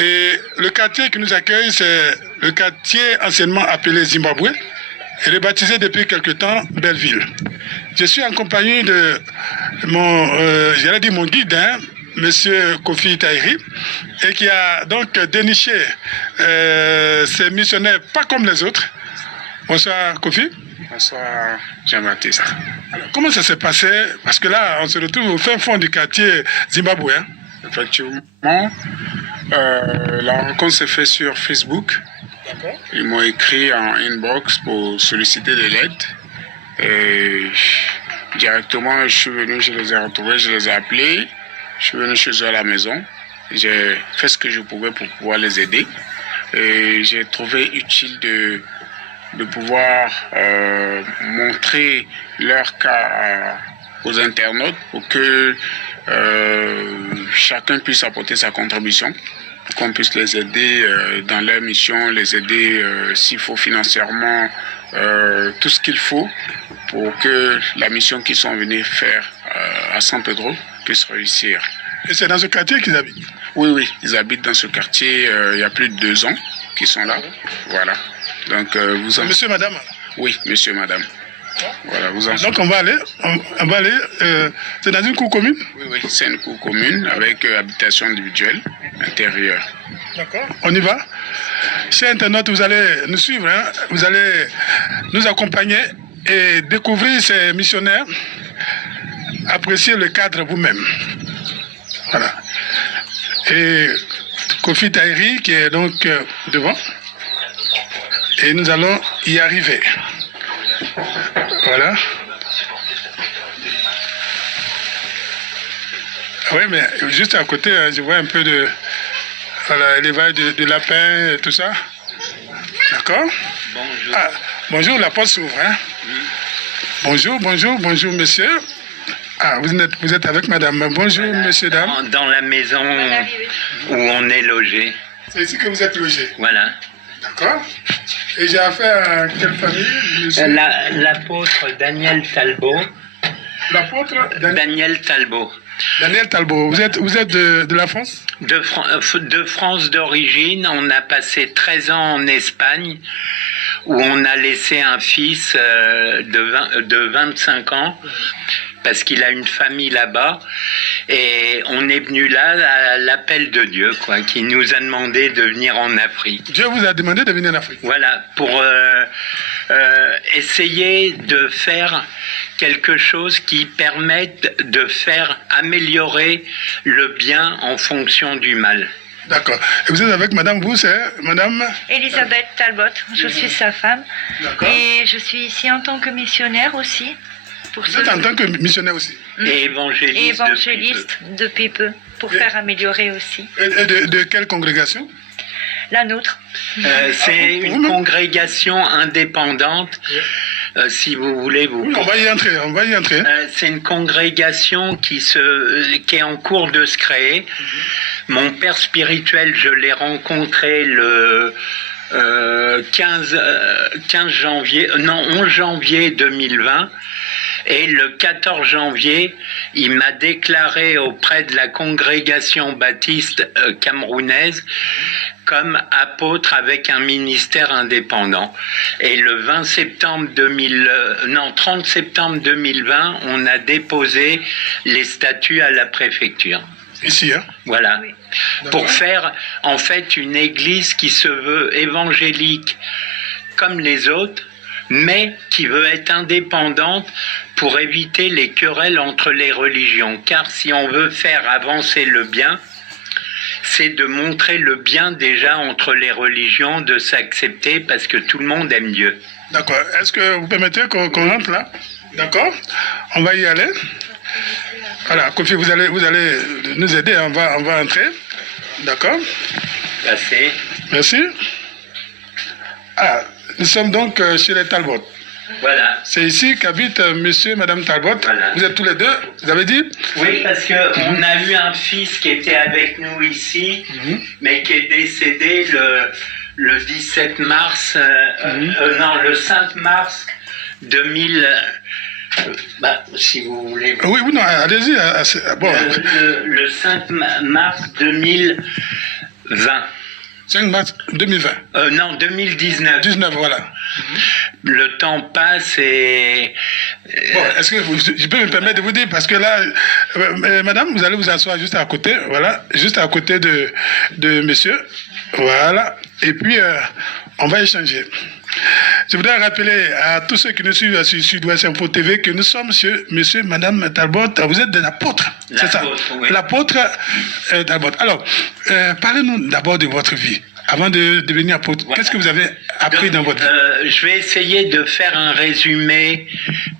Et le quartier qui nous accueille, c'est le quartier anciennement appelé Zimbabwe. Il est baptisé depuis quelque temps Belleville. Je suis en compagnie de mon guide, Monsieur Kofi Tahiri, et qui a donc déniché ces missionnaires pas comme les autres. Bonsoir Kofi. Bonsoir Jean-Baptiste. Alors, comment ça s'est passé? Parce que là, on se retrouve au fin fond du quartier Zimbabwe. Effectivement, la rencontre s'est faite sur Facebook. D'accord. Ils m'ont écrit en inbox pour solliciter de l'aide. Et directement, je suis venu, je les ai retrouvés, je les ai appelés. Je suis venu chez eux à la maison. J'ai fait ce que je pouvais pour pouvoir les aider. Et j'ai trouvé utile de pouvoir montrer leur cas aux internautes pour que chacun puisse apporter sa contribution, pour qu'on puisse les aider dans leur mission, les aider s'il faut financièrement, tout ce qu'il faut pour que la mission qu'ils sont venus faire à San Pedro puisse réussir. Et c'est dans ce quartier qu'ils habitent? Oui, ils habitent dans ce quartier il y a plus de 2 ans qu'ils sont là. Voilà. Donc, Monsieur, madame? Oui, monsieur, madame. Voilà, donc on va aller, c'est dans une cour commune? Oui, c'est une cour commune avec habitation individuelle intérieure. D'accord, on y va. Chers internautes, vous allez nous suivre, vous allez nous accompagner et découvrir ces missionnaires, apprécier le cadre vous-même. Voilà. Et Kofi Tahiri qui est donc devant. Et nous allons y arriver. Voilà. Oui, mais juste à côté, je vois un peu de l'élevage de lapins et tout ça. D'accord? Bonjour. Ah, bonjour, la porte s'ouvre. Bonjour, monsieur. Ah, vous êtes avec madame. Bonjour, voilà, monsieur, dame. Dans la maison où on est logé. C'est ici que vous êtes logé? Voilà. D'accord. Et j'ai affaire à quelle famille? L'apôtre Daniel Talbot. L'apôtre Daniel Talbot. Daniel Talbot, vous êtes de la France? De France d'origine. On a passé 13 ans en Espagne, où on a laissé un fils de 25 ans, parce qu'il a une famille là-bas. Et on est venu là à l'appel de Dieu, qui nous a demandé de venir en Afrique. Dieu vous a demandé de venir en Afrique? Voilà, pour essayer de faire quelque chose qui permette de faire améliorer le bien en fonction du mal. D'accord. Et vous êtes avec madame, c'est madame Elisabeth Talbot, je suis sa femme. D'accord. Et je suis ici en tant que missionnaire aussi. Vous êtes en tant que missionnaire aussi? Et évangéliste, depuis peu, pour faire améliorer aussi. Et de quelle congrégation? La nôtre. C'est une congrégation indépendante. Si vous voulez, Oui, on va y entrer. C'est une congrégation qui est en cours de se créer. Mon père spirituel, je l'ai rencontré le 11 janvier 2020. Et le 14 janvier, il m'a déclaré auprès de la congrégation baptiste camerounaise comme apôtre avec un ministère indépendant. Et le 30 septembre 2020, on a déposé les statuts à la préfecture. Ici, Voilà. Oui. Pour faire, en fait, une église qui se veut évangélique comme les autres, mais qui veut être indépendante pour éviter les querelles entre les religions. Car si on veut faire avancer le bien, c'est de montrer le bien déjà entre les religions, de s'accepter parce que tout le monde aime Dieu. D'accord. Est-ce que vous permettez qu'on rentre là? D'accord. On va y aller. Voilà, Kofi, vous allez nous aider, on va entrer. D'accord. Passez. Merci. Ah, nous sommes donc chez les Talbot. Voilà. C'est ici qu'habite monsieur et madame Talbot. Voilà. Vous êtes tous les deux, vous avez dit? Oui, parce qu'on a eu un fils qui était avec nous ici, mais qui est décédé le 17 mars, le 5 mars 2000. Si vous voulez. Oui, non, allez-y. Bon. Le 5 mars 2020. 20. 5 mars 2020. Non, 2019. 19, voilà. Le temps passe et... Bon, est-ce que je peux me permettre de vous dire, parce que là, madame, vous allez vous asseoir juste à côté, voilà, juste à côté de monsieur, voilà, et puis on va échanger. Je voudrais rappeler à tous ceux qui nous suivent sur Sud-Ouest Info TV que nous sommes monsieur, madame Talbot, vous êtes des apôtres, c'est ça? Oui. L'apôtre Talbot. Alors, parlez-nous d'abord de votre vie. Avant de devenir apôtre, voilà. Qu'est-ce que vous avez appris dans votre vie? Je vais essayer de faire un résumé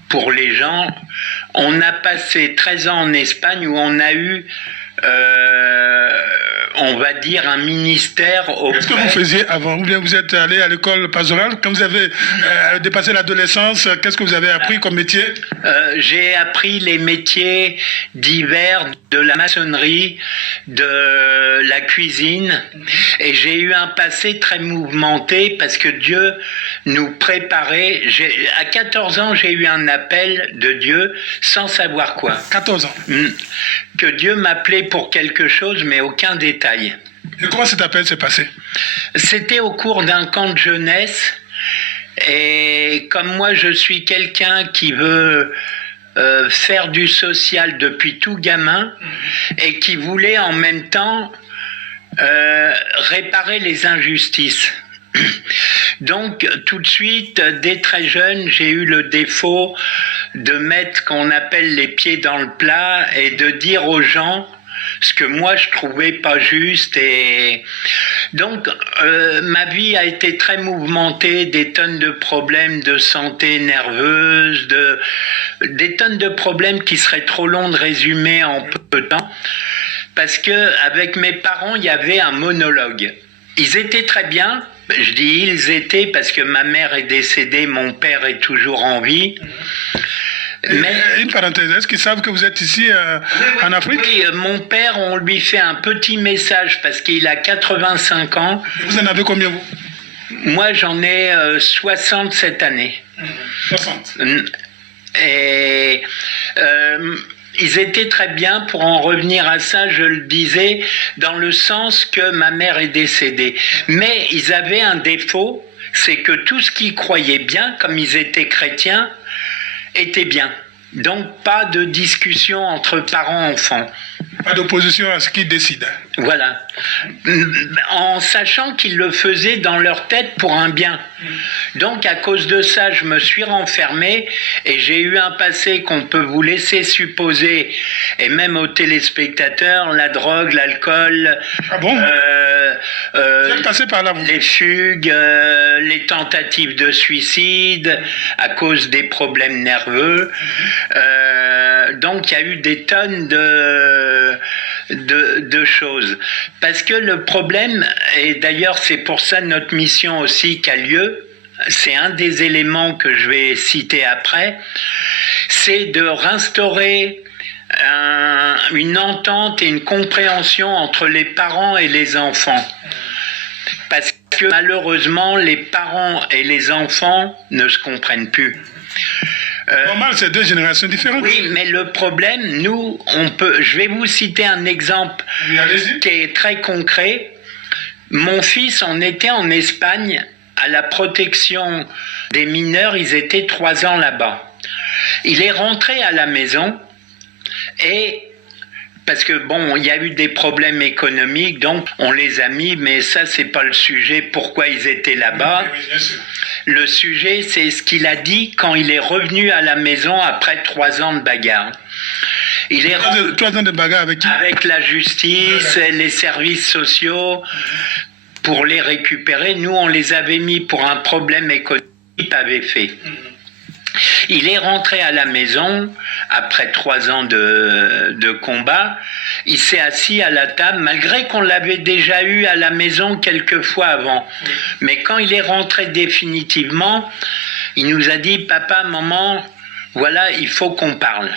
pour les gens. On a passé 13 ans en Espagne où on a eu, on va dire, un ministère auprès... Qu'est-ce que vous faisiez avant? Ou bien vous êtes allé à l'école pastorale? Quand vous avez dépassé l'adolescence, qu'est-ce que vous avez appris comme métier? J'ai appris les métiers divers de la maçonnerie, de la cuisine, et j'ai eu un passé très mouvementé parce que Dieu nous préparait. À 14 ans, j'ai eu un appel de Dieu sans savoir quoi. 14 ans. Que Dieu m'appelait pour quelque chose, mais aucun détail. Et comment cet appel s'est passé? C'était au cours d'un camp de jeunesse. Et comme moi, je suis quelqu'un qui veut faire du social depuis tout gamin et qui voulait en même temps réparer les injustices. Donc, tout de suite, dès très jeune, j'ai eu le défaut de mettre ce qu'on appelle les pieds dans le plat et de dire aux gens ce que moi je trouvais pas juste. Et donc ma vie a été très mouvementée, des tonnes de problèmes de santé nerveuse, des tonnes de problèmes qui seraient trop longs de résumer en peu de temps, parce que avec mes parents il y avait un monologue. Ils étaient très bien. Je dis ils étaient parce que ma mère est décédée, mon père est toujours en vie. Mais une parenthèse, est-ce qu'ils savent que vous êtes ici en Afrique? Oui, mon père, on lui fait un petit message parce qu'il a 85 ans. Vous en avez combien, vous? Moi, j'en ai 60 cette année. 60. Et ils étaient très bien, pour en revenir à ça, je le disais, dans le sens que ma mère est décédée. Mais ils avaient un défaut, c'est que tout ce qu'ils croyaient bien, comme ils étaient chrétiens, était bien. Donc pas de discussion entre parents-enfants. Pas d'opposition à ce qu'ils décident. Voilà. En sachant qu'ils le faisaient dans leur tête pour un bien. Donc à cause de ça, je me suis renfermé et j'ai eu un passé qu'on peut vous laisser supposer, et même aux téléspectateurs, la drogue, l'alcool, ah bon vous êtes passé par là, vous? Les fugues, les tentatives de suicide à cause des problèmes nerveux. Donc il y a eu des tonnes de choses. Parce que le problème, et d'ailleurs c'est pour ça notre mission aussi qu'a lieu, c'est un des éléments que je vais citer après, c'est de restaurer une entente et une compréhension entre les parents et les enfants. Parce que malheureusement, les parents et les enfants ne se comprennent plus. Normal, c'est deux générations différentes. Oui, mais le problème, nous, je vais vous citer un exemple qui est très concret. Mon fils, on était en Espagne à la protection des mineurs, ils étaient 3 ans là-bas. Il est rentré à la maison et parce que bon, il y a eu des problèmes économiques, donc on les a mis, mais ça c'est pas le sujet, pourquoi ils étaient là-bas. Le sujet, c'est ce qu'il a dit quand il est revenu à la maison après 3 ans de bagarre. Il est 3 ans de bagarre avec qui? Avec la justice, les services sociaux, pour les récupérer. Nous, on les avait mis pour un problème économique qu'il avait fait. Il est rentré à la maison, après 3 ans de combat, il s'est assis à la table, malgré qu'on l'avait déjà eu à la maison quelques fois avant. Mais quand il est rentré définitivement, il nous a dit « Papa, maman, voilà, il faut qu'on parle ».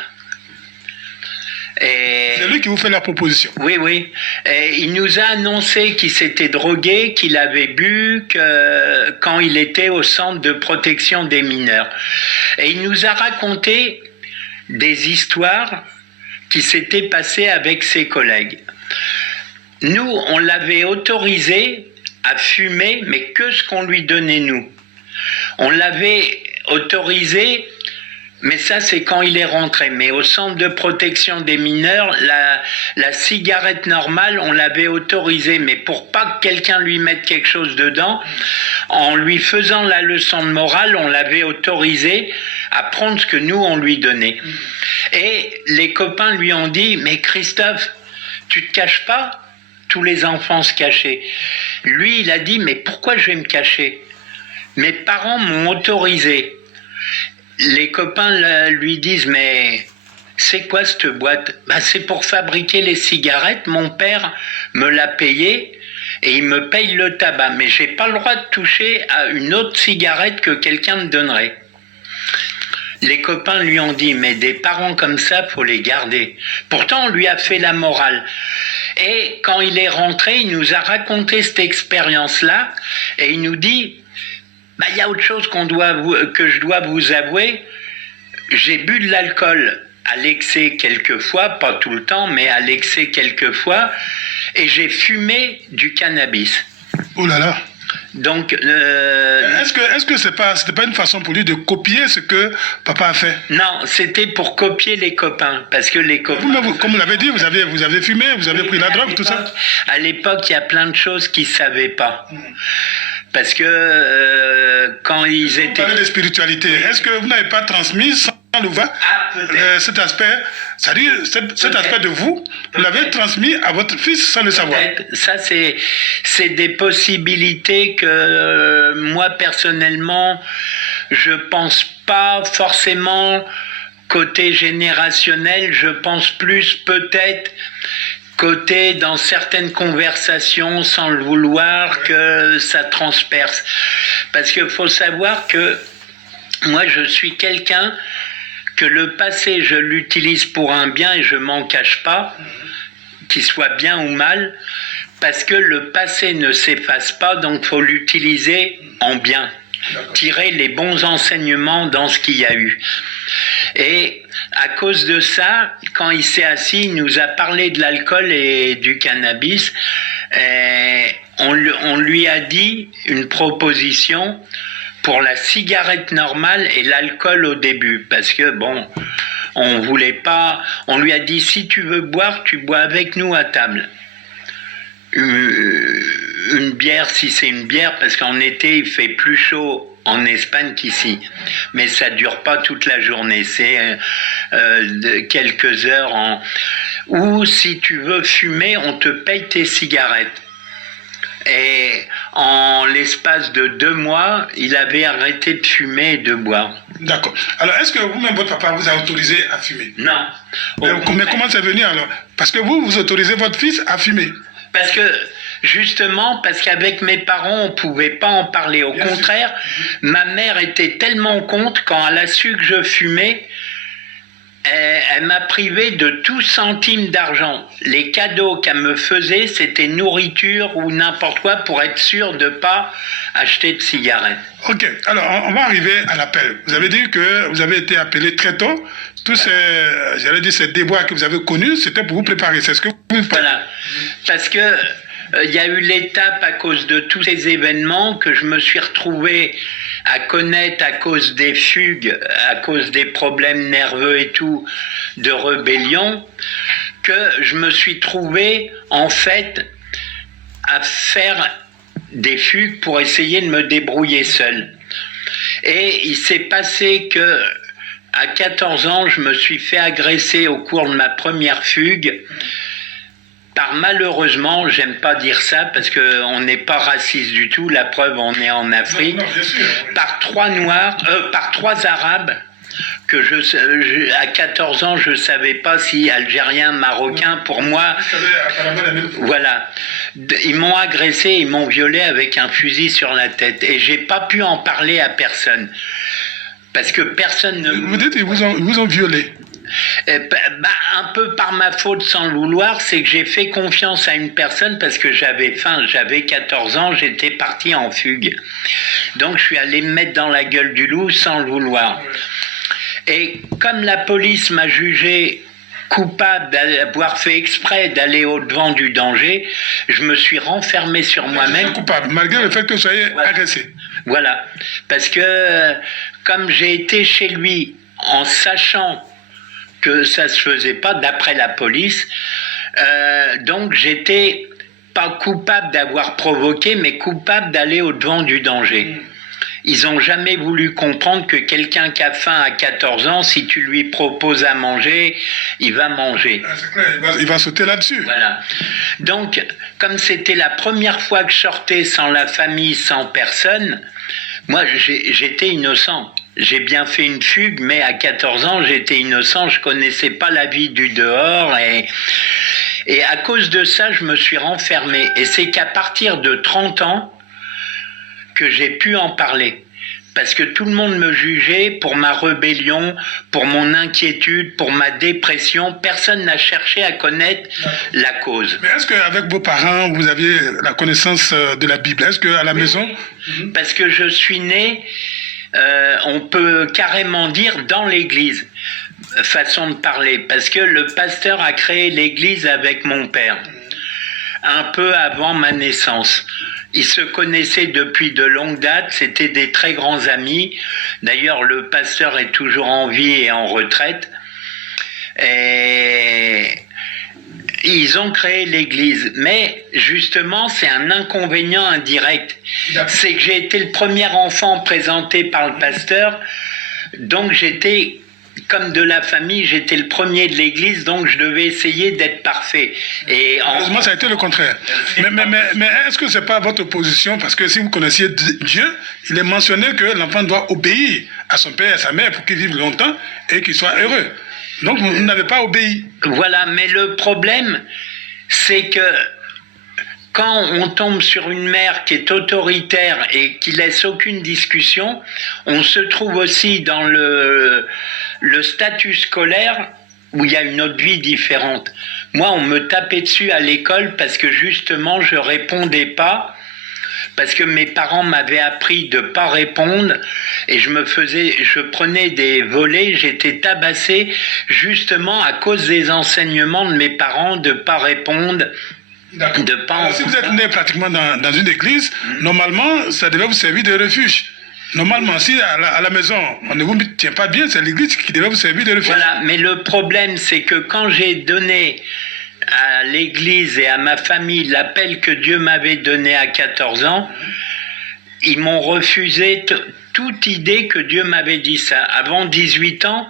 C'est lui qui vous fait la proposition. Oui, oui. Et il nous a annoncé qu'il s'était drogué, qu'il avait bu quand il était au centre de protection des mineurs. Et il nous a raconté des histoires qui s'étaient passées avec ses collègues. Nous, on l'avait autorisé à fumer, mais que ce qu'on lui donnait nous. On l'avait autorisé, mais ça c'est quand il est rentré. Mais au centre de protection des mineurs, la cigarette normale, on l'avait autorisée, mais pour pas que quelqu'un lui mette quelque chose dedans, en lui faisant la leçon de morale, on l'avait autorisé à prendre ce que nous on lui donnait. Et les copains lui ont dit, mais Christophe, tu te caches pas? Tous les enfants se cachaient. Lui, il a dit, mais pourquoi je vais me cacher? Mes parents m'ont autorisé. Les copains lui disent, mais c'est quoi cette boîte? C'est pour fabriquer les cigarettes, mon père me l'a payé et il me paye le tabac. Mais j'ai pas le droit de toucher à une autre cigarette que quelqu'un me donnerait. Les copains lui ont dit, mais des parents comme ça, faut les garder. Pourtant, on lui a fait la morale. Et quand il est rentré, il nous a raconté cette expérience-là, et il nous dit, il y a autre chose que je dois vous avouer, j'ai bu de l'alcool à l'excès quelquefois, pas tout le temps, mais à l'excès quelquefois, et j'ai fumé du cannabis. Oh là là. Donc, est-ce que c'était pas une façon pour lui de copier ce que papa a fait? Non, c'était pour copier les copains, parce que les copains. Comme vous l'avez dit, vous avez fumé, vous avez pris la drogue, tout ça. À l'époque, il y a plein de choses qu'ils savaient pas, parce que quand ils étaient. Vous parlez de spiritualité. Est-ce que vous n'avez pas transmis sans le voir cet aspect? C'est-à-dire, cet aspect de vous l'avez transmis à votre fils sans le savoir. Ça, c'est des possibilités que moi, personnellement, je pense pas forcément côté générationnel, je pense plus peut-être côté dans certaines conversations, sans le vouloir, que ça transperce. Parce qu'il faut savoir que moi, je suis quelqu'un que le passé, je l'utilise pour un bien et je m'en cache pas, qu'il soit bien ou mal, parce que le passé ne s'efface pas, donc il faut l'utiliser en bien, tirer les bons enseignements dans ce qu'il y a eu. Et à cause de ça, quand il s'est assis, il nous a parlé de l'alcool et du cannabis, et on lui a dit une proposition pour la cigarette normale et l'alcool au début, parce que on voulait pas, on lui a dit, si tu veux boire, tu bois avec nous à table. Une bière, si c'est une bière, parce qu'en été, il fait plus chaud en Espagne qu'ici. Mais ça dure pas toute la journée, c'est quelques heures. Ou si tu veux fumer, on te paye tes cigarettes. Et en l'espace de 2 mois, il avait arrêté de fumer et de boire. D'accord. Alors, est-ce que vous-même, votre papa vous a autorisé à fumer? Non. Mais comment c'est venu alors? Parce que vous autorisez votre fils à fumer? Parce que, justement, parce qu'avec mes parents, on ne pouvait pas en parler. Au contraire, ma mère était tellement contre, quand elle a su que je fumais, elle m'a privé de tout centime d'argent. Les cadeaux qu'elle me faisait, c'était nourriture ou n'importe quoi pour être sûr de ne pas acheter de cigarettes. Ok, alors on va arriver à l'appel. Vous avez dit que vous avez été appelé très tôt. Tous ces déboires que vous avez connus, c'était pour vous préparer. C'est ce que vous faites. Voilà, parce que il y a eu l'étape à cause de tous ces événements que je me suis retrouvé à connaître à cause des fugues, à cause des problèmes nerveux et tout, de rébellion, que je me suis trouvé en fait à faire des fugues pour essayer de me débrouiller seul. Et il s'est passé que à 14 ans, je me suis fait agresser au cours de ma première fugue par, malheureusement, j'aime pas dire ça parce qu'on n'est pas raciste du tout, la preuve on est en Afrique, Non, bien sûr. par 3 Arabes que à 14 ans je savais pas si Algériens, Marocains, pour moi, voilà, ils m'ont agressé, ils m'ont violé avec un fusil sur la tête et j'ai pas pu en parler à personne parce que personne ne... Vous dites qu'ils vous ont violé? Un peu par ma faute sans le vouloir, c'est que j'ai fait confiance à une personne parce que j'avais faim, j'avais 14 ans, j'étais parti en fugue. Donc je suis allé me mettre dans la gueule du loup sans le vouloir. Et comme la police m'a jugé coupable d'avoir fait exprès d'aller au-devant du danger, je me suis renfermé sur moi-même. Coupable, malgré le fait que vous soyez agressé. Voilà, parce que comme j'ai été chez lui en sachant que ça se faisait pas d'après la police, donc j'étais pas coupable d'avoir provoqué, mais coupable d'aller au-devant du danger. Ils n'ont jamais voulu comprendre que quelqu'un qui a faim à 14 ans, si tu lui proposes à manger, il va manger. C'est clair, il va sauter là-dessus. Voilà. Donc, comme c'était la première fois que je sortais sans la famille, sans personne, moi, j'étais innocent. J'ai bien fait une fugue, mais à 14 ans, j'étais innocent. Je connaissais pas la vie du dehors et à cause de ça, je me suis renfermé. Et c'est qu'à partir de 30 ans, que j'ai pu en parler. Parce que tout le monde me jugeait pour ma rébellion, pour mon inquiétude, pour ma dépression. Personne n'a cherché à connaître la cause. Mais est-ce qu'avec vos parents, vous aviez la connaissance de la Bible? Est-ce qu'à la maison? Parce que je suis né, on peut carrément dire, dans l'église. Façon de parler. Parce que le pasteur a créé l'église avec mon père. Un peu avant ma naissance. Ils se connaissaient depuis de longues dates, c'était des très grands amis. D'ailleurs, le pasteur est toujours en vie et en retraite. Et ils ont créé l'église. Mais justement, c'est un inconvénient indirect. C'est que j'ai été le premier enfant présenté par le pasteur. Donc j'étais... Comme de la famille, j'étais le premier de l'église, donc je devais essayer d'être parfait. Et heureusement, ça a été le contraire. Mais est-ce que c'est pas votre position? Parce que si vous connaissiez Dieu, il est mentionné que l'enfant doit obéir à son père et à sa mère pour qu'il vive longtemps et qu'il soit heureux. Donc vous n'avez pas obéi. Voilà, mais le problème, c'est que quand on tombe sur une mère qui est autoritaire et qui laisse aucune discussion, on se trouve aussi dans le statut scolaire où il y a une autre vie différente. Moi, on me tapait dessus à l'école parce que justement, je répondais pas, parce que mes parents m'avaient appris de pas répondre et je prenais des volets, j'étais tabassé justement à cause des enseignements de mes parents de pas répondre. Alors, si vous êtes né pratiquement dans une église, normalement, ça devait vous servir de refuge. Normalement, si à la maison, on ne vous tient pas bien, c'est l'église qui devait vous servir de refuge. Voilà, mais le problème, c'est que quand j'ai donné à l'église et à ma famille l'appel que Dieu m'avait donné à 14 ans, ils m'ont refusé toute idée que Dieu m'avait dit ça. Avant 18 ans,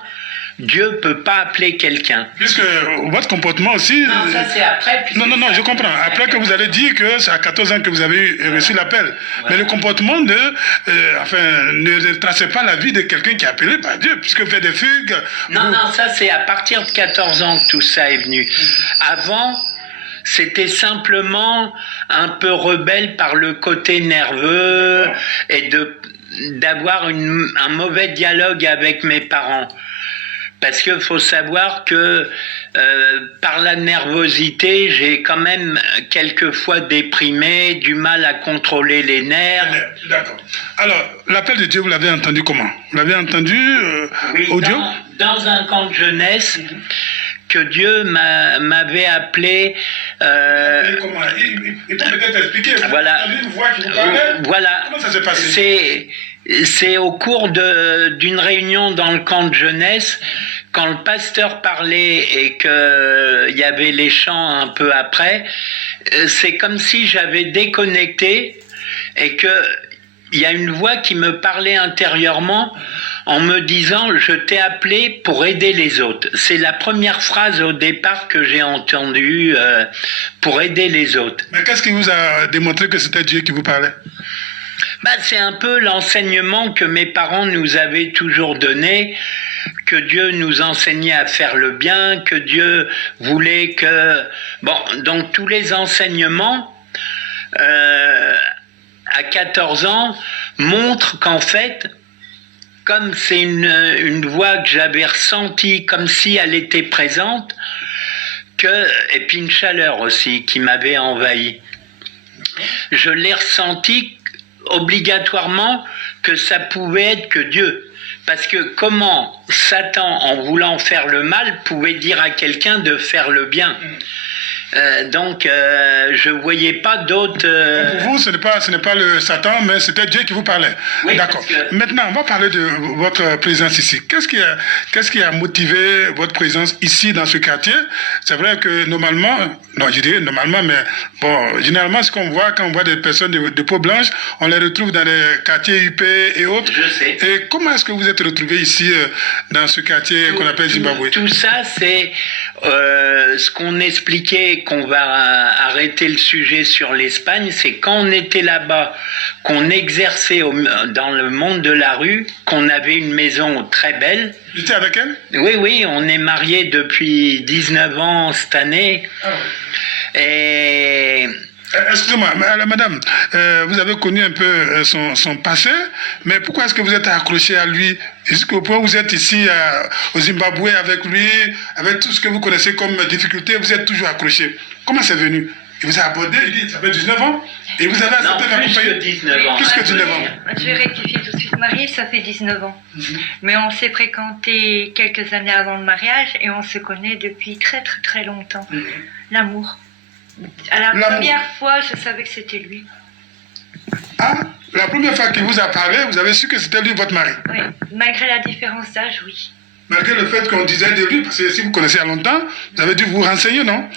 Dieu ne peut pas appeler quelqu'un. Puisque votre comportement aussi... Non, ça c'est après. Non, je comprends. Après que vous avez dit que c'est à 14 ans que vous avez reçu l'appel. Voilà. Mais le comportement ne tracez pas la vie de quelqu'un qui est appelé par Dieu, puisque vous faites des fugues... Non, ça c'est à partir de 14 ans que tout ça est venu. Avant... C'était simplement un peu rebelle par le côté nerveux et d'avoir un mauvais dialogue avec mes parents. Parce qu'il faut savoir que par la nervosité, j'ai quand même quelquefois déprimé, du mal à contrôler les nerfs. D'accord. Alors, l'appel de Dieu, vous l'avez entendu comment? Vous l'avez entendu oui, audio? Dans un camp de jeunesse, que Dieu m'avait appelé... Comment? Il peut peut-être expliquer. Voilà. Vous avez une voix qui vous parlait? Voilà. Comment ça s'est passé? C'est au cours d'une réunion dans le camp de jeunesse, quand le pasteur parlait et qu'il y avait les chants un peu après, c'est comme si j'avais déconnecté et qu'il y a une voix qui me parlait intérieurement en me disant « Je t'ai appelé pour aider les autres ». C'est la première phrase au départ que j'ai entendue pour aider les autres. Mais qu'est-ce qui vous a démontré que c'était Dieu qui vous parlait? C'est un peu l'enseignement que mes parents nous avaient toujours donné, que Dieu nous enseignait à faire le bien, que Dieu voulait que... Bon, donc tous les enseignements, à 14 ans, montrent qu'en fait, comme c'est une voix que j'avais ressentie, comme si elle était présente, et puis une chaleur aussi qui m'avait envahi. Je l'ai ressenti obligatoirement que ça pouvait être que Dieu. Parce que comment Satan, en voulant faire le mal, pouvait dire à quelqu'un de faire le bien? Donc, je ne voyais pas d'autres... Pour vous, ce n'est pas le Satan, mais c'était Dieu qui vous parlait. Oui, d'accord. que... Maintenant, on va parler de votre présence ici. Qu'est-ce qui a motivé votre présence ici, dans ce quartier? C'est vrai que normalement, non, je dirais normalement, mais bon, généralement, ce qu'on voit, quand on voit des personnes de peau blanche, on les retrouve dans les quartiers UP et autres. Je sais. Et comment est-ce que vous êtes retrouvés ici, dans ce quartier qu'on appelle Zimbabwe? Tout ça, c'est ce qu'on expliquait, qu'on va arrêter le sujet sur l'Espagne, c'est quand on était là-bas, qu'on exerçait dans le monde de la rue, qu'on avait une maison très belle. Tu étais avec elle? Oui, on est mariés depuis 19 ans cette année. Ah oui. Et... Excusez-moi, madame, vous avez connu un peu son passé, mais pourquoi est-ce que vous êtes accroché à lui? Jusqu'au point où vous êtes ici au Zimbabwe avec lui, avec tout ce que vous connaissez comme difficulté, vous êtes toujours accroché. Comment c'est venu? Il vous a abordé, il dit, ça fait 19 ans, et vous avez accepté d'accompagner? Plus que 19 ans. Plus que 19 ans. Je vais rectifier tout de suite. Mariée, ça fait 19 ans. Mais on s'est fréquentés quelques années avant le mariage et on se connaît depuis très très très longtemps. L'amour. À la première fois, je savais que c'était lui. Ah, la première fois qu'il vous a parlé, vous avez su que c'était lui votre mari? Oui, malgré la différence d'âge, oui. Malgré le fait qu'on disait de lui, parce que si vous connaissez à longtemps, vous avez dû vous renseigner, non?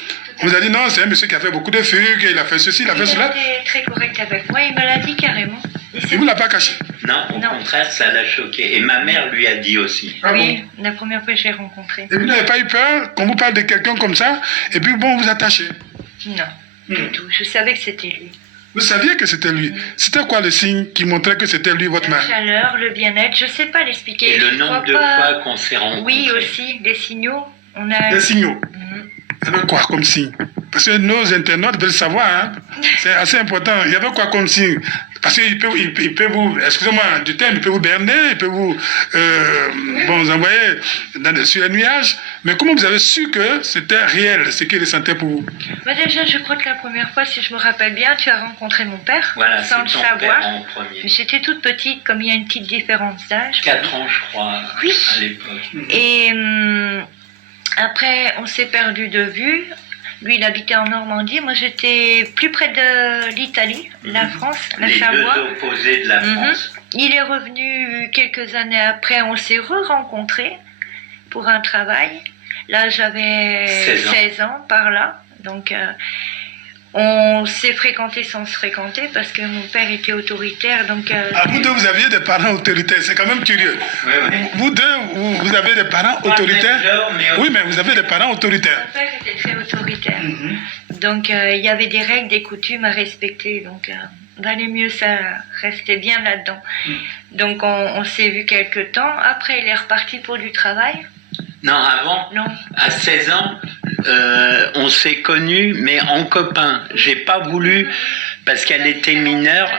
On vous a dit non, c'est un monsieur qui a fait beaucoup de fugues, il a fait ceci, il a fait cela. Il était très correct avec moi, il me l'a dit carrément. Il vous l'a pas caché? Non, au contraire, ça l'a choqué. Et ma mère lui a dit aussi. Ah oui, bon? la première fois que j'ai rencontré. Et vous n'avez pas eu peur qu'on vous parle de quelqu'un comme ça, et puis bon, vous attachez? Non, du tout. Je savais que c'était lui. Vous saviez que c'était lui? C'était quoi le signe qui montrait que c'était lui votre mari? La chaleur, le bien-être, je ne sais pas l'expliquer. Et le nombre de fois qu'on s'est rencontrés. Oui, aussi, les signaux. On a... Les signaux. Il y avait quoi comme signe? Parce que nos internautes veulent savoir, hein? C'est assez important. Il y avait quoi comme signe? Parce qu'il peut vous, excusez-moi du terme, il peut vous berner, il peut vous vous envoyer sur les nuages. Mais comment vous avez su que c'était réel, ce qu'il ressentait pour vous? Bah déjà, je crois que la première fois, si je me rappelle bien, tu as rencontré mon père, voilà, sans le savoir. Père en premier. Mais j'étais toute petite, comme il y a une petite différence d'âge. 4 ans, je crois, oui. À l'époque. Et après, on s'est perdu de vue. Lui, il habitait en Normandie. Moi, j'étais plus près de l'Italie, la France, la Savoie. Les deux opposés de la France. Il est revenu quelques années après. On s'est re-rencontrés pour un travail. Là, j'avais 16 ans par là. Donc, on s'est fréquenté sans se fréquenter parce que mon père était autoritaire. Donc, vous deux, vous aviez des parents autoritaires. C'est quand même curieux. Oui. Vous deux, vous avez des parents autoritaires. Oui, mais vous avez des parents autoritaires. Mon père était très autoritaire. Donc, il y avait des règles, des coutumes à respecter. Donc, valait mieux ça, rester bien là-dedans. Donc, on s'est vu quelque temps. Après, il est reparti pour du travail. Non, avant, non. À 16 ans, on s'est connus, mais en copains. J'ai pas voulu, parce qu'elle était mineure,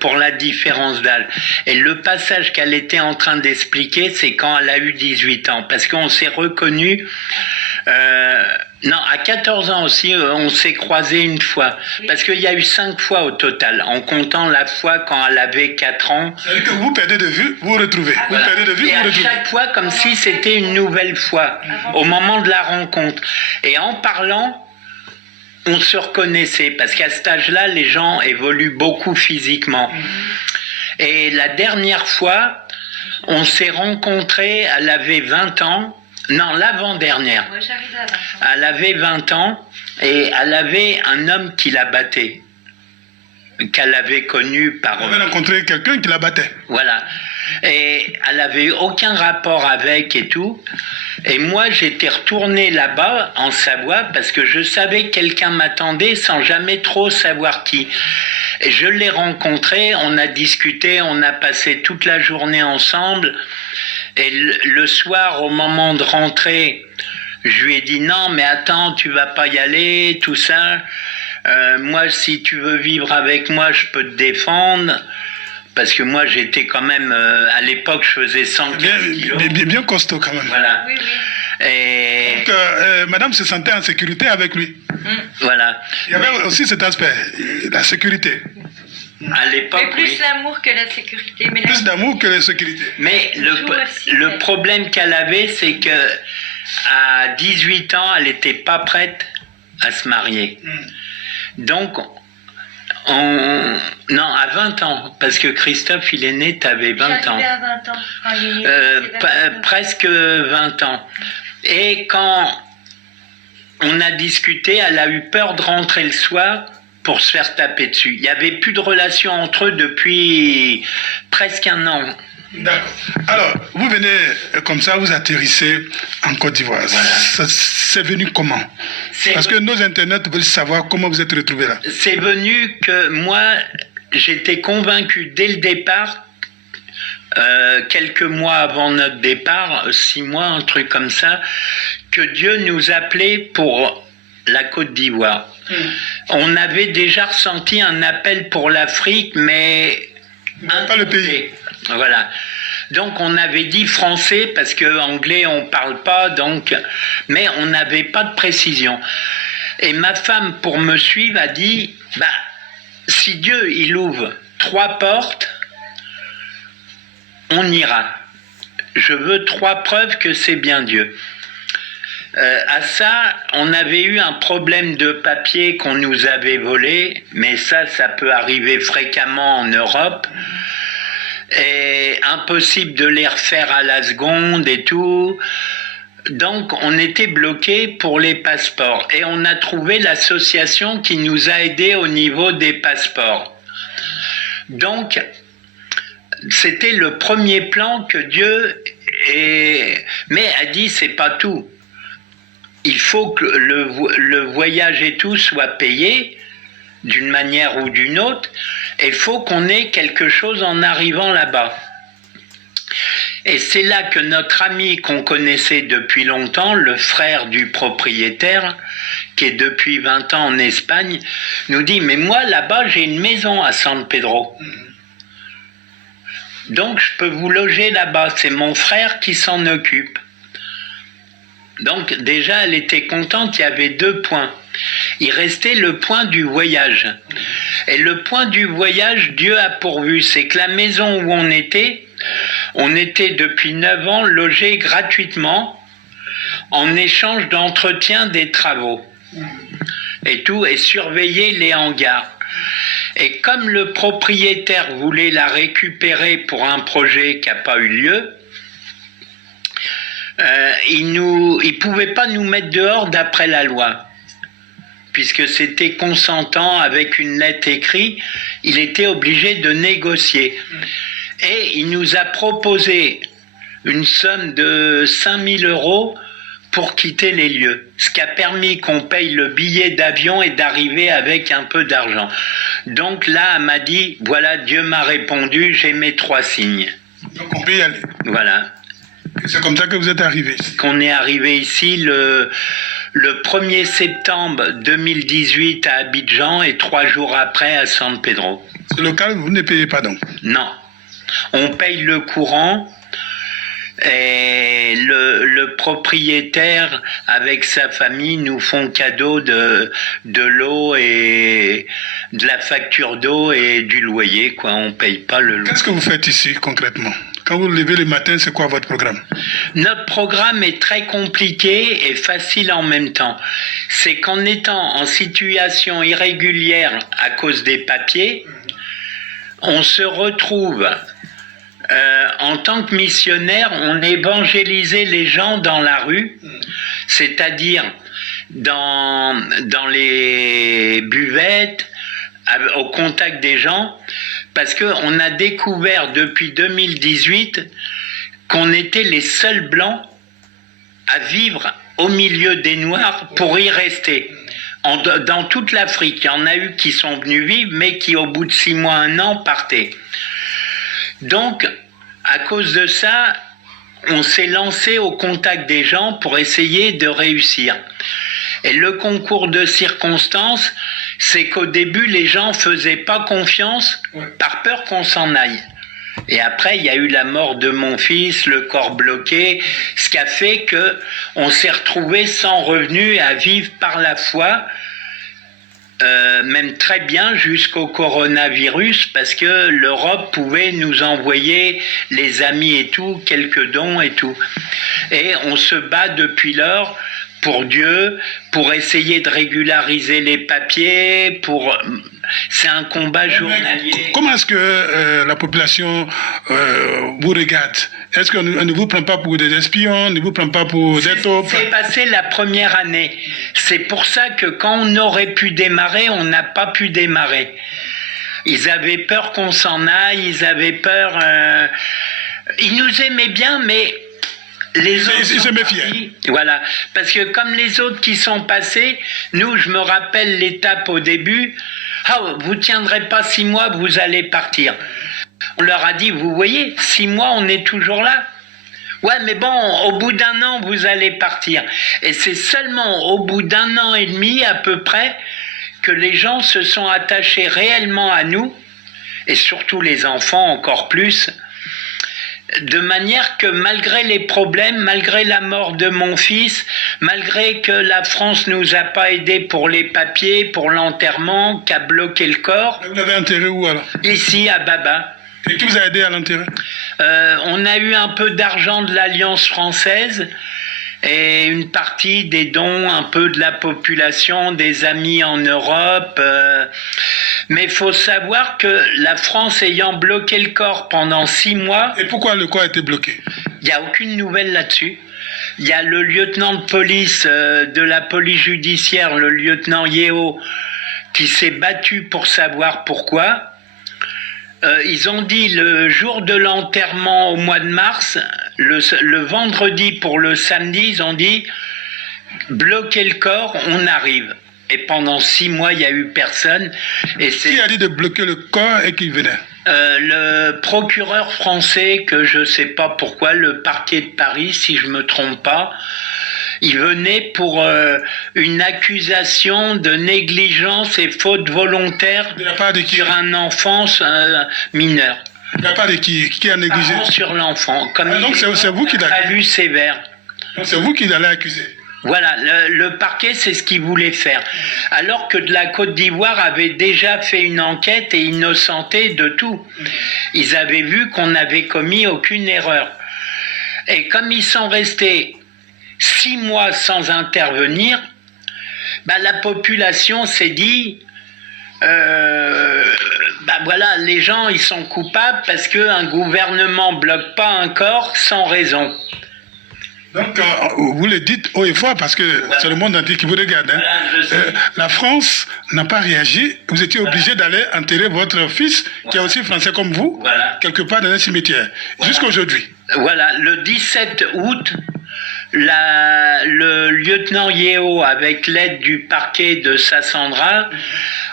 pour la différence d'âge. Et le passage qu'elle était en train d'expliquer, c'est quand elle a eu 18 ans. Parce qu'on s'est reconnus... non, à 14 ans aussi, on s'est croisés une fois. Parce qu'il y a eu 5 fois au total, en comptant la fois quand elle avait 4 ans. C'est-à-dire que vous perdez de vue, vous retrouvez. Voilà. Vous perdez de vue, et vous à retrouvez. chaque fois, comme si c'était une nouvelle fois, au moment de la rencontre. Et en parlant, on se reconnaissait, parce qu'à cet âge-là, les gens évoluent beaucoup physiquement. Et la dernière fois, on s'est rencontrés, elle avait 20 ans. Non, l'avant-dernière. Moi, j'arrivais à 20 ans. Elle avait 20 ans et elle avait un homme qui la battait, qu'elle avait connu par... Vous avez rencontré quelqu'un qui la battait. Voilà. Et elle n'avait aucun rapport avec et tout. Et moi, j'étais retourné là-bas, en Savoie, parce que je savais que quelqu'un m'attendait sans jamais trop savoir qui. Et je l'ai rencontré, on a discuté, on a passé toute la journée ensemble. Et le soir, au moment de rentrer, je lui ai dit « Non, mais attends, tu vas pas y aller, tout ça. Moi, si tu veux vivre avec moi, je peux te défendre. » Parce que moi, j'étais quand même... à l'époque, je faisais 115 kilos. Bien costaud quand même. Voilà. Oui, oui. Et... Donc, madame se sentait en sécurité avec lui. Voilà. Il y avait aussi cet aspect, la sécurité. À l'époque, Mais plus oui. l'amour que la sécurité. Mais Plus d'amour que la sécurité. Mais le problème qu'elle avait, c'est que à 18 ans, elle n'était pas prête à se marier. Donc, non, à 20 ans, parce que Christophe, il est né, tu avais 20 ans. J'arrivais à 20 ans. Quand il est Presque 20 ans. Et quand on a discuté, elle a eu peur de rentrer le soir pour se faire taper dessus. Il n'y avait plus de relation entre eux depuis presque un an. D'accord. Alors, vous venez comme ça, vous atterrissez en Côte d'Ivoire. Voilà. C'est venu comment? Parce que nos internautes veulent savoir comment vous êtes retrouvés là. C'est venu que moi, j'étais convaincu dès le départ, quelques mois avant notre départ, 6 mois, un truc comme ça, que Dieu nous appelait pour la Côte d'Ivoire. On avait déjà ressenti un appel pour l'Afrique, mais Pas le pays. Voilà. Donc on avait dit français parce que anglais on parle pas, donc, mais on n'avait pas de précision. Et ma femme, pour me suivre, a dit, si Dieu il ouvre 3 portes, on ira. Je veux 3 preuves que c'est bien Dieu. À ça, on avait eu un problème de papier qu'on nous avait volé, mais ça peut arriver fréquemment en Europe. Et impossible de les refaire à la seconde et tout. Donc on était bloqué pour les passeports. Et on a trouvé l'association qui nous a aidés au niveau des passeports. Donc c'était le premier plan que Dieu mais a dit c'est pas tout. Il faut que le voyage et tout soit payé d'une manière ou d'une autre. Il faut qu'on ait quelque chose en arrivant là-bas. Et c'est là que notre ami qu'on connaissait depuis longtemps, le frère du propriétaire, qui est depuis 20 ans en Espagne, nous dit « Mais moi, là-bas, j'ai une maison à San Pedro. Donc, je peux vous loger là-bas. C'est mon frère qui s'en occupe. » Donc, déjà, elle était contente. Il y avait 2 points. Il restait le point du voyage. Et le point du voyage, Dieu a pourvu. C'est que la maison où on était depuis 9 ans logés gratuitement en échange d'entretien des travaux. Et tout, et surveiller les hangars. Et comme le propriétaire voulait la récupérer pour un projet qui n'a pas eu lieu, il pouvait pas nous mettre dehors d'après la loi. Puisque c'était consentant avec une lettre écrite, il était obligé de négocier. Et il nous a proposé une somme de 5 000 € pour quitter les lieux. Ce qui a permis qu'on paye le billet d'avion et d'arriver avec un peu d'argent. Donc là, elle m'a dit, voilà, Dieu m'a répondu, j'ai mes 3 signes. Donc on peut y aller. Voilà. Et c'est comme ça que vous êtes arrivé. Qu'on est arrivé ici le 1er septembre 2018 à Abidjan et 3 jours après à San Pedro. C'est local, vous ne payez pas donc? Non. On paye le courant et le propriétaire avec sa famille nous font cadeau de l'eau et de la facture d'eau et du loyer, quoi. On paye pas le loyer. Qu'est-ce que vous faites ici concrètement? Quand vous levez le matin, c'est quoi votre programme? Notre programme est très compliqué et facile en même temps. C'est qu'en étant en situation irrégulière à cause des papiers, on se retrouve en tant que missionnaire, on évangélisait les gens dans la rue, c'est-à-dire dans les buvettes, au contact des gens, parce qu'on a découvert depuis 2018 qu'on était les seuls blancs à vivre au milieu des noirs pour y rester. Dans toute l'Afrique, il y en a eu qui sont venus vivre, mais qui au bout de 6 mois, 1 an, partaient. Donc, à cause de ça, on s'est lancé au contact des gens pour essayer de réussir. Et le concours de circonstances, c'est qu'au début, les gens ne faisaient pas confiance par peur qu'on s'en aille. Et après, il y a eu la mort de mon fils, le corps bloqué, ce qui a fait qu'on s'est retrouvé sans revenu à vivre par la foi même très bien jusqu'au coronavirus, parce que l'Europe pouvait nous envoyer les amis et tout, quelques dons et tout. Et on se bat depuis lors pour Dieu, pour essayer de régulariser les papiers, c'est un combat journalier. Comment est-ce que la population vous regarde? Est-ce qu'on ne vous prend pas pour des espions, on ne vous prend pas pour des taupes? C'est passé la première année. C'est pour ça que quand on aurait pu démarrer, on n'a pas pu démarrer. Ils avaient peur qu'on s'en aille, ils avaient peur... Ils nous aimaient bien, mais... Les autres ils se méfiaient. Voilà, parce que comme les autres qui sont passés, nous, je me rappelle l'étape au début, vous tiendrez pas 6 mois, vous allez partir. On leur a dit, vous voyez, 6 mois, on est toujours là. Ouais, mais bon, au bout d'1 an, vous allez partir. Et c'est seulement au bout d'1 an et demi, à peu près, que les gens se sont attachés réellement à nous, et surtout les enfants encore plus, de manière que malgré les problèmes, malgré la mort de mon fils, malgré que la France nous a pas aidés pour les papiers, pour l'enterrement, qu'a bloqué le corps... Vous l'avez enterré où alors? Ici, à Baba. Et qui vous a aidé à l'enterrer? On a eu un peu d'argent de l'Alliance française et une partie des dons un peu de la population, des amis en Europe. Mais il faut savoir que la France ayant bloqué le corps pendant 6 mois... Et pourquoi le corps a été bloqué? Il n'y a aucune nouvelle là-dessus. Il y a le lieutenant de police de la police judiciaire, le lieutenant Yeo, qui s'est battu pour savoir pourquoi. Ils ont dit le jour de l'enterrement au mois de mars, le vendredi pour le samedi, ils ont dit bloquer le corps, on arrive. Et pendant 6 mois, il n'y a eu personne. Et qui a dit de bloquer le corps et qui venait? Le procureur français, que je ne sais pas pourquoi, le parquet de Paris, si je ne me trompe pas, il venait pour une accusation de négligence et faute volontaire sur un enfant mineur. Il n'y a pas de qui a négligé? Sur l'enfant. Donc c'est vous qui l'avez prévu sévère. Donc c'est vous qui l'allez accuser? Voilà, le parquet, c'est ce qu'il voulait faire. Alors que de la Côte d'Ivoire avait déjà fait une enquête et innocenté de tout. Ils avaient vu qu'on n'avait commis aucune erreur. Et comme ils sont restés 6 mois sans intervenir, la population s'est dit, voilà, les gens, ils sont coupables parce qu'un gouvernement ne bloque pas un corps sans raison. Donc, vous le dites haut et fort parce que c'est le monde entier qui vous regarde. Hein. La France n'a pas réagi. Vous étiez obligé d'aller enterrer votre fils, qui est aussi français comme vous, quelque part dans un cimetière, jusqu'à aujourd'hui. Voilà, le 17 août, le lieutenant Yeo, avec l'aide du parquet de Sassandra,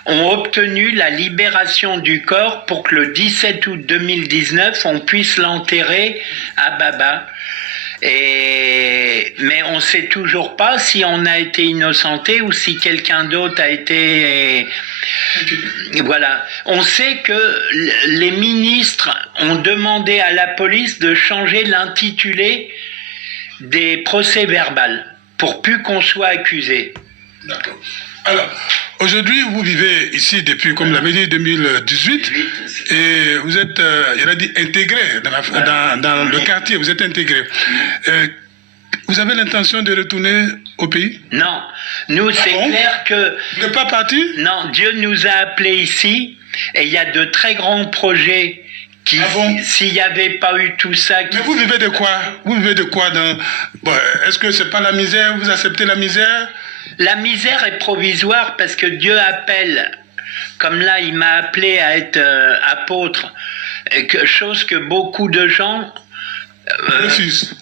ont obtenu la libération du corps pour que le 17 août 2019, on puisse l'enterrer à Baba. Mais on ne sait toujours pas si on a été innocenté ou si quelqu'un d'autre a été... Voilà. On sait que les ministres ont demandé à la police de changer l'intitulé des procès-verbaux pour plus qu'on soit accusé. D'accord. Alors, aujourd'hui, vous vivez ici depuis, comme l'avait dit, 2018, et vous êtes, il a dit, intégré dans le quartier, vous êtes intégré. Vous avez l'intention de retourner au pays? Non. Nous, c'est clair que... Vous n'êtes pas parti? Non, Dieu nous a appelés ici, et il y a de très grands projets qui, s'il n'y avait pas eu tout ça... Mais vous vivez de quoi? Vous vivez de quoi dans... Est-ce que c'est pas la misère? Vous acceptez la misère? La misère est provisoire parce que Dieu appelle, comme là il m'a appelé à être apôtre, chose que beaucoup de gens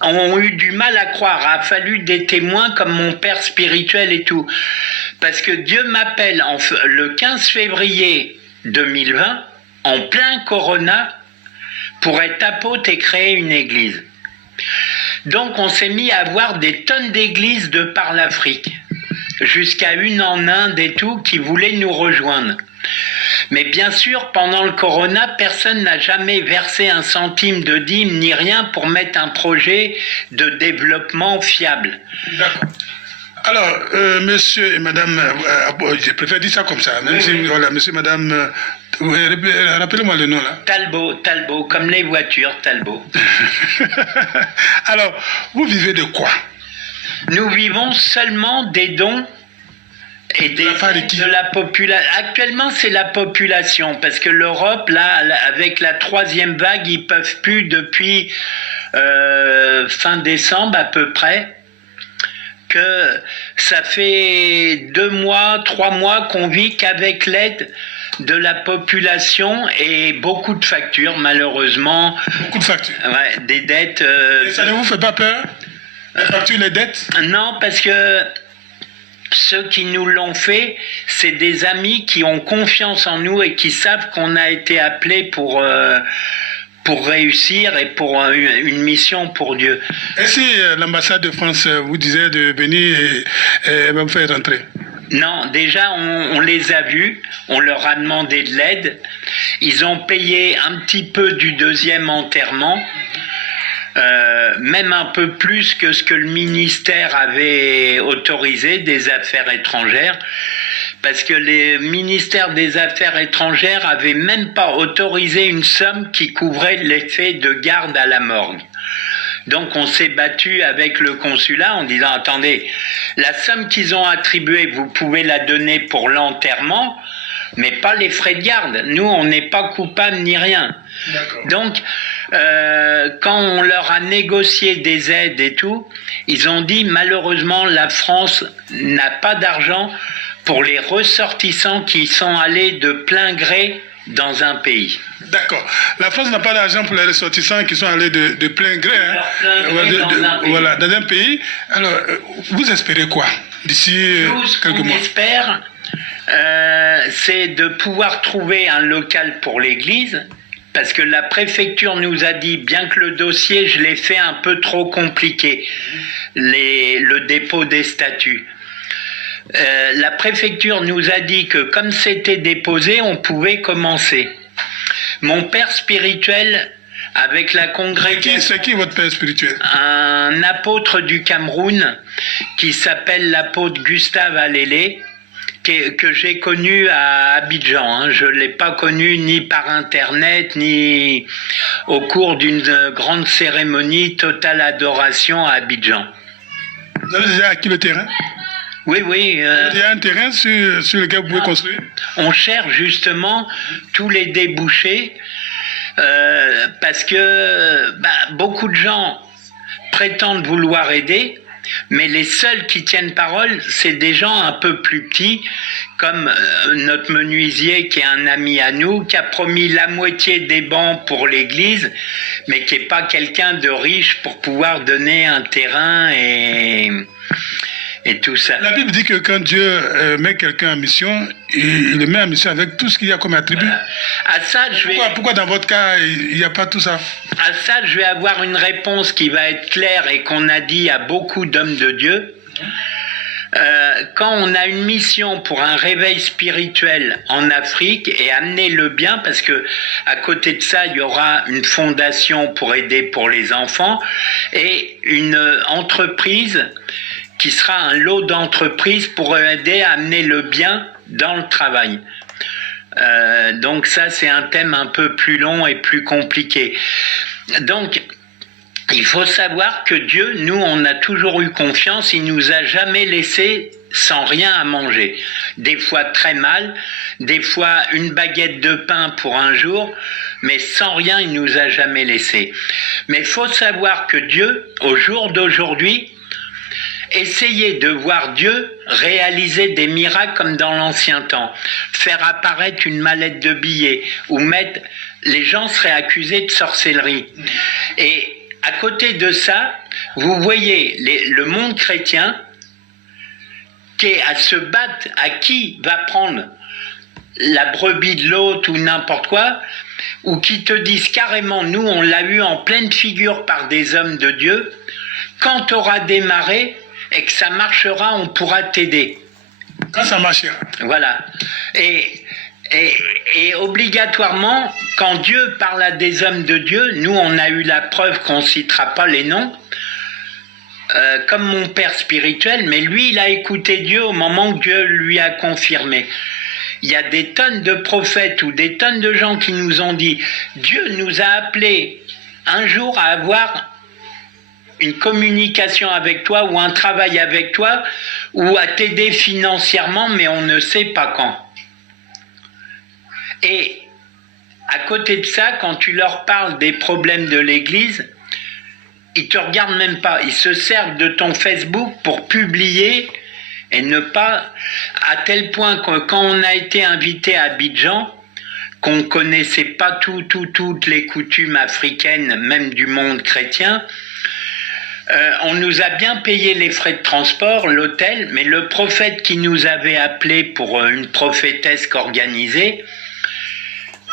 ont eu du mal à croire. Il a fallu des témoins comme mon père spirituel et tout. Parce que Dieu m'appelle le 15 février 2020, en plein corona, pour être apôtre et créer une église. Donc on s'est mis à avoir des tonnes d'églises de par l'Afrique. Jusqu'à une en Inde et tout, qui voulait nous rejoindre. Mais bien sûr, pendant le corona, personne n'a jamais versé un centime de dîme ni rien pour mettre un projet de développement fiable. D'accord. Alors, monsieur et madame, je préfère dire ça comme ça, même si, voilà, monsieur et madame, rappelez-moi le nom là. Talbot, comme les voitures, Talbot. Alors, vous vivez de quoi? Nous vivons seulement des dons et de la population. Actuellement, c'est la population, parce que l'Europe, là, avec la 3e vague, ils peuvent plus depuis fin décembre à peu près. Que ça fait 2 mois, 3 mois qu'on vit qu'avec l'aide de la population et beaucoup de factures, malheureusement. Beaucoup de factures. Ouais, des dettes. Et ça ne vous fait pas peur? Les factures, les dettes? Non, parce que ceux qui nous l'ont fait, c'est des amis qui ont confiance en nous et qui savent qu'on a été appelés pour réussir et pour une mission pour Dieu. Et si l'ambassade de France vous disait de venir et me faire rentrer? Non, déjà on les a vus, on leur a demandé de l'aide, ils ont payé un petit peu du 2e enterrement, même un peu plus que ce que le ministère avait autorisé des Affaires étrangères. Parce que le ministère des Affaires étrangères avait même pas autorisé une somme qui couvrait l'effet de garde à la morgue. Donc on s'est battu avec le consulat en disant, attendez, la somme qu'ils ont attribuée, vous pouvez la donner pour l'enterrement, mais pas les frais de garde. Nous, on n'est pas coupables ni rien. Donc, quand on leur a négocié des aides et tout, ils ont dit, malheureusement, la France n'a pas d'argent pour les ressortissants qui sont allés de plein gré dans un pays. D'accord. La France n'a pas d'argent pour les ressortissants qui sont allés de plein gré, voilà, dans un pays. Alors, vous espérez quoi d'ici quelques mois? On espère, c'est de pouvoir trouver un local pour l'église, parce que la préfecture nous a dit, bien que le dossier, je l'ai fait un peu trop compliqué, le dépôt des statuts. La préfecture nous a dit que comme c'était déposé, on pouvait commencer. Mon père spirituel, avec la congrégation... C'est qui votre père spirituel? Un apôtre du Cameroun qui s'appelle l'apôtre Gustave Alélé, que j'ai connu à Abidjan. Je ne l'ai pas connu ni par Internet, ni au cours d'une grande cérémonie Totale Adoration à Abidjan. Vous avez déjà acquis le terrain? Oui. Il y a un terrain sur lequel vous pouvez construire? On cherche justement tous les débouchés parce que beaucoup de gens prétendent vouloir aider, mais les seuls qui tiennent parole, c'est des gens un peu plus petits, comme notre menuisier qui est un ami à nous, qui a promis la moitié des bancs pour l'église, mais qui n'est pas quelqu'un de riche pour pouvoir donner un terrain et tout ça. La Bible dit que quand Dieu met quelqu'un en mission, il le met en mission avec tout ce qu'il y a comme attribut. Voilà. À ça, Pourquoi dans votre cas, il n'y a pas tout ça? À ça, je vais avoir une réponse qui va être claire et qu'on a dit à beaucoup d'hommes de Dieu. Quand on a une mission pour un réveil spirituel en Afrique et amener le bien, parce que à côté de ça, il y aura une fondation pour aider pour les enfants et une entreprise qui sera un lot d'entreprises pour aider à amener le bien dans le travail. Donc ça, c'est un thème un peu plus long et plus compliqué. Donc, il faut savoir que Dieu, nous, on a toujours eu confiance, il nous a jamais laissé sans rien à manger. Des fois très mal, des fois une baguette de pain pour un jour, mais sans rien, il nous a jamais laissé. Mais il faut savoir que Dieu, au jour d'aujourd'hui, essayez de voir Dieu réaliser des miracles comme dans l'ancien temps. Faire apparaître une mallette de billets ou mettre... Les gens seraient accusés de sorcellerie. Et à côté de ça, vous voyez le monde chrétien qui est à se battre à qui va prendre la brebis de l'autre ou n'importe quoi, ou qui te disent carrément, nous on l'a eu en pleine figure par des hommes de Dieu, quand tu auras démarré, et que ça marchera, on pourra t'aider. Quand ça marchera. Voilà. Et obligatoirement, quand Dieu parle à des hommes de Dieu, nous on a eu la preuve qu'on ne citera pas les noms, comme mon père spirituel, mais lui, il a écouté Dieu au moment que Dieu lui a confirmé. Il y a des tonnes de prophètes ou des tonnes de gens qui nous ont dit « Dieu nous a appelés un jour à avoir une communication avec toi ou un travail avec toi ou à t'aider financièrement, mais on ne sait pas quand. » Et à côté de ça, quand tu leur parles des problèmes de l'Église, ils te regardent même pas. Ils se servent de ton Facebook pour publier et ne pas, à tel point que quand on a été invité à Abidjan, qu'on ne connaissait pas toutes les coutumes africaines, même du monde chrétien, on nous a bien payé les frais de transport, l'hôtel, mais le prophète qui nous avait appelé pour une prophétesse organisée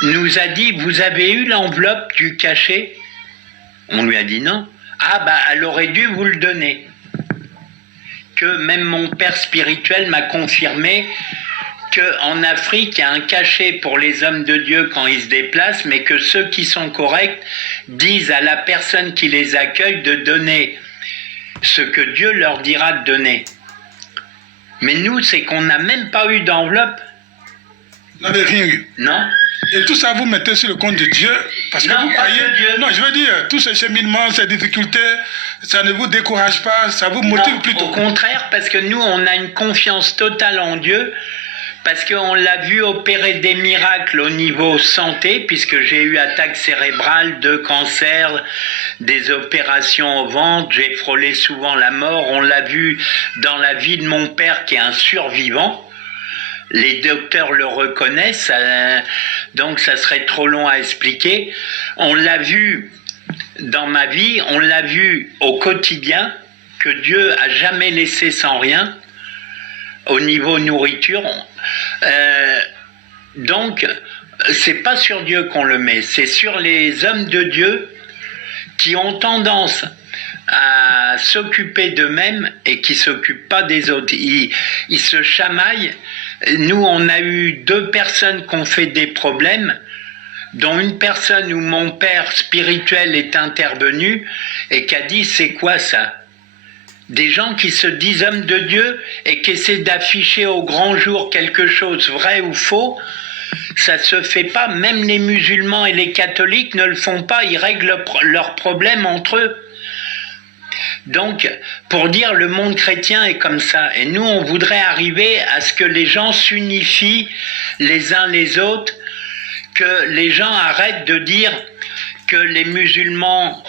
nous a dit « Vous avez eu l'enveloppe du cachet ?» On lui a dit non. « Ah bah elle aurait dû vous le donner. » Que même mon père spirituel m'a confirmé qu'en Afrique, il y a un cachet pour les hommes de Dieu quand ils se déplacent, mais que ceux qui sont corrects disent à la personne qui les accueille de donner ce que Dieu leur dira de donner. Mais nous, c'est qu'on n'a même pas eu d'enveloppe. Vous n'avez rien eu? Non. Et tout ça, vous mettez sur le compte de Dieu, parce que Non, vous pas croyez... de Dieu. Non, je veux dire, tous ces cheminements, ces difficultés, ça ne vous décourage pas, ça vous motive Non, plutôt. au contraire, parce que nous, on a une confiance totale en Dieu, parce qu'on l'a vu opérer des miracles au niveau santé, puisque j'ai eu attaque cérébrale, 2 cancers, des opérations au ventre, j'ai frôlé souvent la mort, on l'a vu dans la vie de mon père qui est un survivant. Les docteurs le reconnaissent, donc ça serait trop long à expliquer. On l'a vu dans ma vie, on l'a vu au quotidien, que Dieu a jamais laissé sans rien, au niveau nourriture. Donc, c'est pas sur Dieu qu'on le met, c'est sur les hommes de Dieu qui ont tendance à s'occuper d'eux-mêmes et qui s'occupent pas des autres. Ils se chamaillent. Nous, on a eu 2 personnes qui ont fait des problèmes, dont une personne où mon père spirituel est intervenu et qui a dit « C'est quoi ça ?» Des gens qui se disent hommes de Dieu et qui essaient d'afficher au grand jour quelque chose vrai ou faux, ça se fait pas. Même les musulmans et les catholiques ne le font pas, ils règlent leurs problèmes entre eux. Donc, pour dire le monde chrétien est comme ça. Et nous, on voudrait arriver à ce que les gens s'unifient les uns les autres, que les gens arrêtent de dire que les musulmans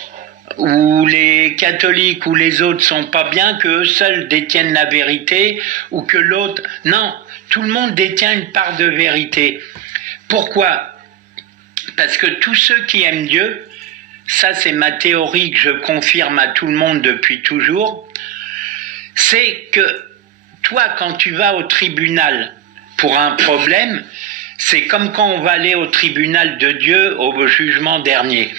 ou les catholiques ou les autres sont pas bien, qu'eux seuls détiennent la vérité, ou que l'autre... Non, tout le monde détient une part de vérité. Pourquoi? Parce que tous ceux qui aiment Dieu, ça c'est ma théorie que je confirme à tout le monde depuis toujours, c'est que toi quand tu vas au tribunal pour un problème, c'est comme quand on va aller au tribunal de Dieu au jugement dernier.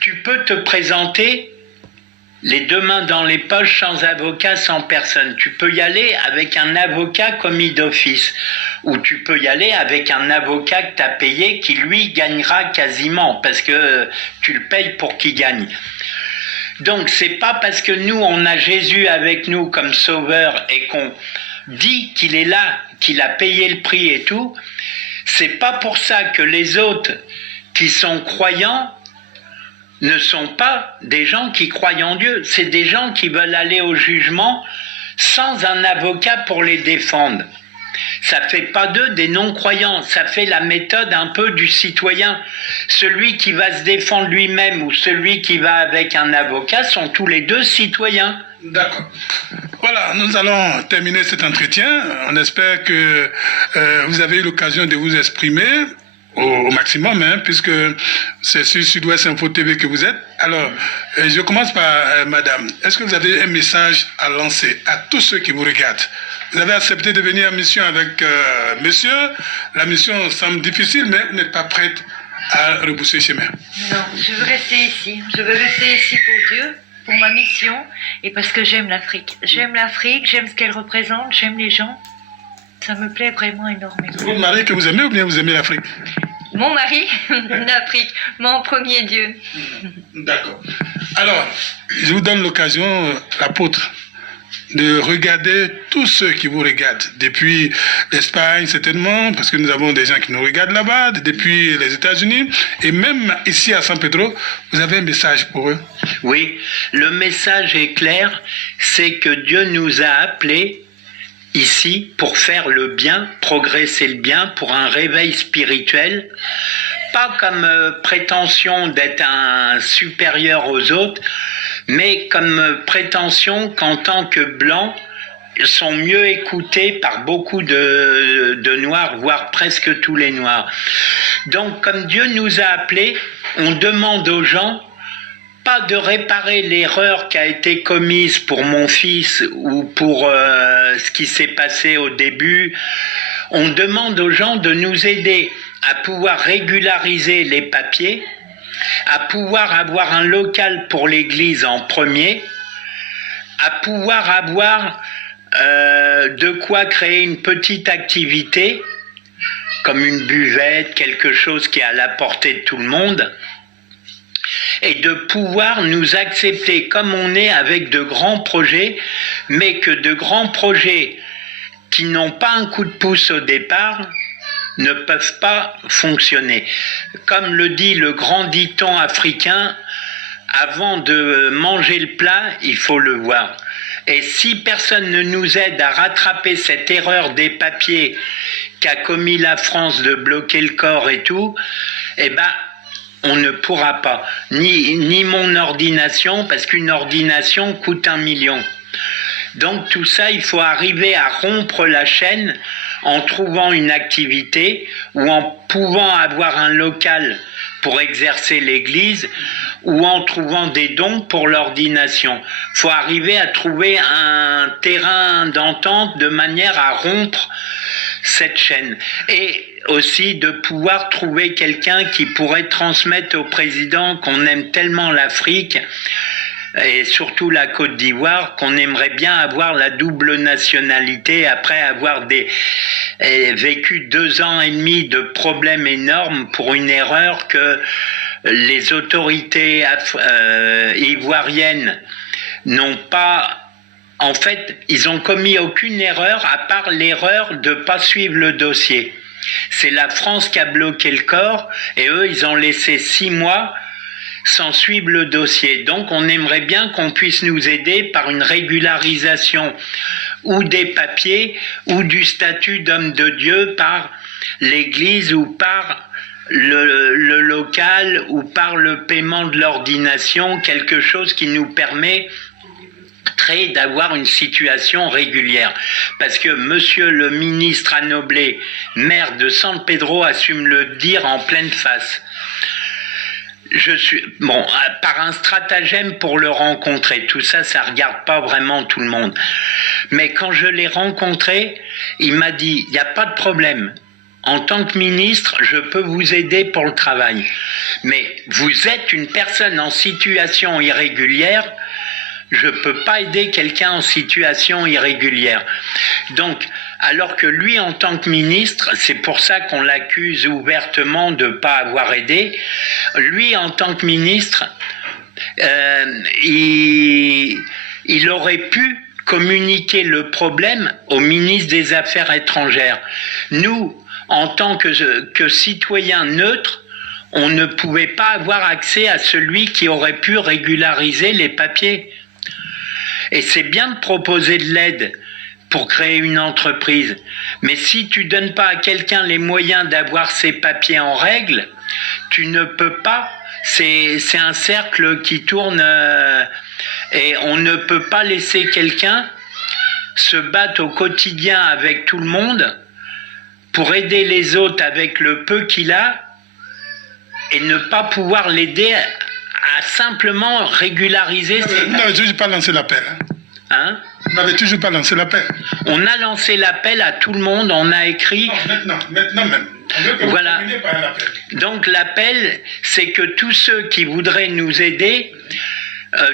Tu peux te présenter les 2 mains dans les poches, sans avocat, sans personne. Tu peux y aller avec un avocat commis d'office, ou tu peux y aller avec un avocat que tu as payé qui lui gagnera quasiment, parce que tu le payes pour qu'il gagne. Donc c'est pas parce que nous on a Jésus avec nous comme sauveur et qu'on dit qu'il est là, qu'il a payé le prix et tout, c'est pas pour ça que les autres qui sont croyants ne sont pas des gens qui croient en Dieu, c'est des gens qui veulent aller au jugement sans un avocat pour les défendre. Ça fait pas d'eux des non-croyants, ça fait la méthode un peu du citoyen. Celui qui va se défendre lui-même ou celui qui va avec un avocat sont tous les 2 citoyens. D'accord. Voilà, nous allons terminer cet entretien. On espère que vous avez eu l'occasion de vous exprimer au maximum, hein, puisque c'est sur Sud-Ouest Info TV que vous êtes. Alors, je commence par madame. Est-ce que vous avez un message à lancer à tous ceux qui vous regardent? Vous avez accepté de venir en mission avec monsieur. La mission semble difficile, mais vous n'êtes pas prête à rebousser chemin. Non, je veux rester ici. Je veux rester ici pour Dieu, pour ma mission, et parce que j'aime l'Afrique. J'aime l'Afrique, j'aime ce qu'elle représente, j'aime les gens. Ça me plaît vraiment énormément. C'est votre mari que vous aimez ou bien vous aimez l'Afrique? mon mari, l'Afrique, mon premier Dieu. D'accord. Alors, je vous donne l'occasion, l'apôtre, de regarder tous ceux qui vous regardent, depuis l'Espagne certainement, parce que nous avons des gens qui nous regardent là-bas, depuis les États-Unis, et même ici à San Pedro, vous avez un message pour eux? Oui, le message est clair, c'est que Dieu nous a appelés ici pour faire le bien, progresser le bien, pour un réveil spirituel, pas comme prétention d'être un supérieur aux autres, mais comme prétention qu'en tant que blancs, sont mieux écoutés par beaucoup de noirs, voire presque tous les noirs. Donc, comme Dieu nous a appelés, on demande aux gens pas de réparer l'erreur qui a été commise pour mon fils ou pour ce qui s'est passé au début. On demande aux gens de nous aider à pouvoir régulariser les papiers, à pouvoir avoir un local pour l'église en premier, à pouvoir avoir de quoi créer une petite activité, comme une buvette, quelque chose qui est à la portée de tout le monde, et de pouvoir nous accepter comme on est avec de grands projets, mais que de grands projets qui n'ont pas un coup de pouce au départ ne peuvent pas fonctionner. Comme le dit le grand dicton africain, avant de manger le plat, il faut le voir. Et si personne ne nous aide à rattraper cette erreur des papiers qu'a commis la France de bloquer le corps et tout, eh ben, on ne pourra pas. Ni mon ordination, parce qu'une ordination coûte 1 million. Donc tout ça, il faut arriver à rompre la chaîne en trouvant une activité ou en pouvant avoir un local pour exercer l'église ou en trouvant des dons pour l'ordination. Il faut arriver à trouver un terrain d'entente de manière à rompre cette chaîne. Et aussi de pouvoir trouver quelqu'un qui pourrait transmettre au président qu'on aime tellement l'Afrique et surtout la Côte d'Ivoire, qu'on aimerait bien avoir la double nationalité après avoir vécu 2 ans et demi de problèmes énormes pour une erreur que les autorités ivoiriennes n'ont pas. En fait, ils ont commis aucune erreur à part l'erreur de ne pas suivre le dossier. C'est la France qui a bloqué le corps et eux, ils ont laissé 6 mois sans suivre le dossier. Donc, on aimerait bien qu'on puisse nous aider par une régularisation ou des papiers ou du statut d'homme de Dieu par l'Église ou par le local ou par le paiement de l'ordination, quelque chose qui nous permet d'avoir une situation régulière. Parce que monsieur le ministre Anoblé, maire de San Pedro, assume le dire en pleine face. Par un stratagème pour le rencontrer, tout ça, ça regarde pas vraiment tout le monde. Mais quand je l'ai rencontré, il m'a dit, il n'y a pas de problème. En tant que ministre, je peux vous aider pour le travail. Mais vous êtes une personne en situation irrégulière, je ne peux pas aider quelqu'un en situation irrégulière. Donc, alors que lui, en tant que ministre, c'est pour ça qu'on l'accuse ouvertement de ne pas avoir aidé, lui, en tant que ministre, il aurait pu communiquer le problème au ministre des Affaires étrangères. Nous, en tant que citoyens neutres, on ne pouvait pas avoir accès à celui qui aurait pu régulariser les papiers. Et c'est bien de proposer de l'aide pour créer une entreprise. Mais si tu ne donnes pas à quelqu'un les moyens d'avoir ses papiers en règle, tu ne peux pas. C'est un cercle qui tourne et on ne peut pas laisser quelqu'un se battre au quotidien avec tout le monde pour aider les autres avec le peu qu'il a et ne pas pouvoir l'aider à simplement régulariser ses... Vous n'avez toujours pas lancé l'appel. Hein? Vous n'avez toujours pas lancé l'appel. On a lancé l'appel à tout le monde, on a écrit... Non, maintenant même. On veut que voilà. vous terminiez par un appel. Donc l'appel, c'est que tous ceux qui voudraient nous aider,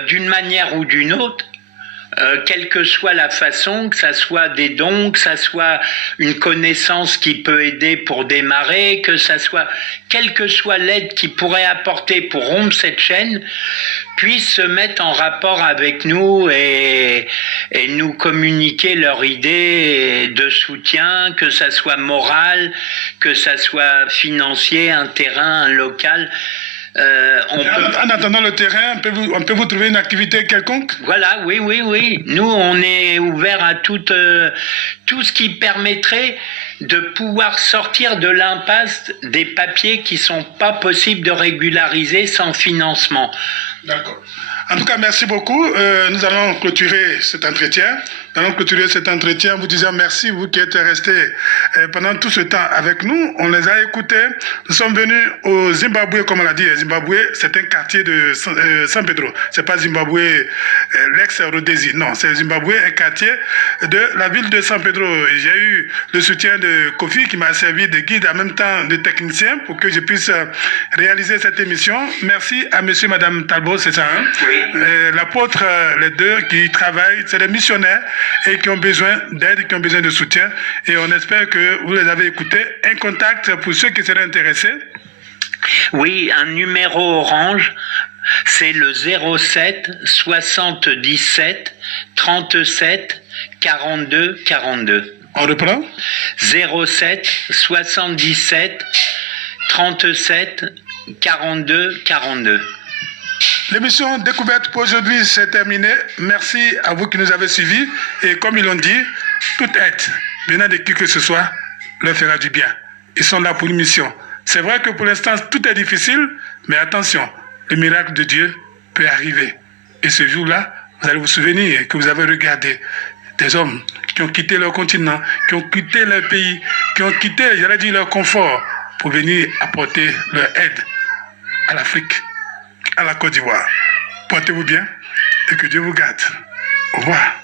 d'une manière ou d'une autre, quelle que soit la façon, que ça soit des dons, que ça soit une connaissance qui peut aider pour démarrer, que ça soit, quelle que soit l'aide qu'ils pourraient apporter pour rompre cette chaîne, puissent se mettre en rapport avec nous et nous communiquer leur idée de soutien, que ça soit moral, que ça soit financier, un terrain, un local. En attendant le terrain, on peut vous trouver une activité quelconque? Voilà, oui. Nous, on est ouvert à tout ce qui permettrait de pouvoir sortir de l'impasse des papiers qui ne sont pas possibles de régulariser sans financement. D'accord. En tout cas, merci beaucoup. Nous allons clôturer cet entretien. En vous disant merci, vous qui êtes restés pendant tout ce temps avec nous. On les a écoutés. Nous sommes venus au Zimbabwe, comme on l'a dit. Zimbabwe, c'est un quartier de San Pedro. C'est pas Zimbabwe, l'ex-Rhodésie. Non, c'est Zimbabwe, un quartier de la ville de San Pedro. J'ai eu le soutien de Kofi qui m'a servi de guide en même temps de technicien pour que je puisse réaliser cette émission. Merci à monsieur et madame Talbot, c'est ça, hein? Oui. L'apôtre, les deux qui travaillent, c'est des missionnaires et qui ont besoin d'aide, qui ont besoin de soutien. Et on espère que vous les avez écoutés. Un contact pour ceux qui seraient intéressés. Oui, un numéro orange, c'est le 07 77 37 42 42. On reprend? 07 77 37 42 42. L'émission Découverte pour aujourd'hui, c'est terminé. Merci à vous qui nous avez suivis. Et comme ils l'ont dit, toute aide venant de qui que ce soit leur fera du bien. Ils sont là pour une mission. C'est vrai que pour l'instant, tout est difficile, mais attention, le miracle de Dieu peut arriver. Et ce jour-là, vous allez vous souvenir que vous avez regardé des hommes qui ont quitté leur continent, qui ont quitté leur pays, qui ont quitté, j'allais dire, leur confort pour venir apporter leur aide à l'Afrique, à la Côte d'Ivoire. Portez-vous bien et que Dieu vous garde. Au revoir.